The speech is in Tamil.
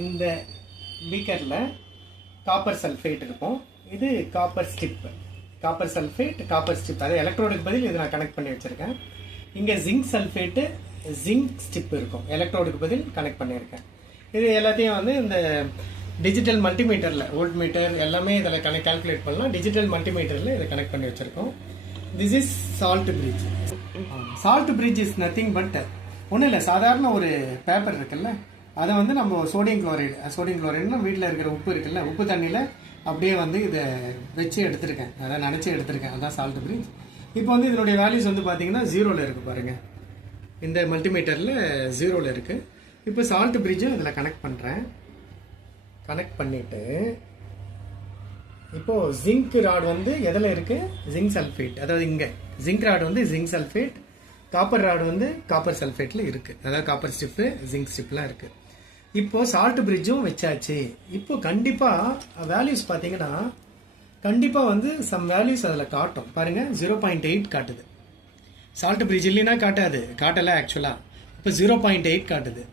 இந்த பீக்கரில் காப்பர் சல்ஃபேட் இருக்கும். இது காப்பர் ஸ்டிப், காப்பர் சல்ஃபேட் காப்பர் ஸ்டிப். அது எலக்ட்ரோடுக்கு பதில் இது நான் கனெக்ட் பண்ணி வச்சுருக்கேன். இங்கே ஜிங்க் சல்ஃபேட்டு ஜிங்க் ஸ்டிப் இருக்கும், எலக்ட்ரோடுக்கு பதில் கனெக்ட் பண்ணியிருக்கேன். இது எல்லாத்தையும் வந்து இந்த டிஜிட்டல் மல்டிமீட்டரில் வோல்ட் மீட்டர் எல்லாமே இதில் கால்குலேட் பண்ணலாம். டிஜிட்டல் மல்டிமீட்டரில் இதை கனெக்ட் பண்ணி வச்சுருக்கோம். This is salt bridge. Salt bridge is nothing but ஒன்றும் இல்லை, சாதாரண ஒரு பேப்பர் இருக்குல்ல, அதை வந்து நம்ம சோடியம் குளோரைடுனா வீட்டில் இருக்கிற உப்பு இருக்குல்ல, உப்பு தண்ணியில் அப்படியே வந்து இதை வச்சு எடுத்திருக்கேன், அதை நினச்சி எடுத்திருக்கேன். அதுதான் சால்ட் பிரிட்ஜ். இப்போ வந்து இதனுடைய வேல்யூஸ் வந்து பார்த்தீங்கன்னா 0ல் இருக்குது பாருங்கள். இந்த மல்டிமீட்டரில் 0ல் இருக்குது. இப்போ சால்ட் பிரிட்ஜை இதில் கனெக்ட் பண்ணுறேன். கனெக்ட் பண்ணிவிட்டு இப்போது ஜிங்க் ராட் வந்து எதில் இருக்குது? Zinc sulphate. அதாவது இங்கே ஜிங்க் ராட் வந்து ஜிங்க் சல்ஃபேட், காப்பர் ராட் வந்து காப்பர் சல்ஃபேட்டில் இருக்குது. அதாவது காப்பர் ஸ்டிப்பு ஜிங்க் ஸ்டிப்லாம் இருக்குது. இப்போது சால்ட் பிரிட்ஜும் வச்சாச்சு. இப்போ கண்டிப்பாக வேல்யூஸ் பார்த்தீங்கன்னா கண்டிப்பாக வந்து சம் வேல்யூஸ் அதில் காட்டும் பாருங்கள். 0.8 காட்டுது. சால்ட் பிரிட்ஜ் இல்லைன்னா காட்டலை ஆக்சுவலாக. இப்போ 0.8 காட்டுது.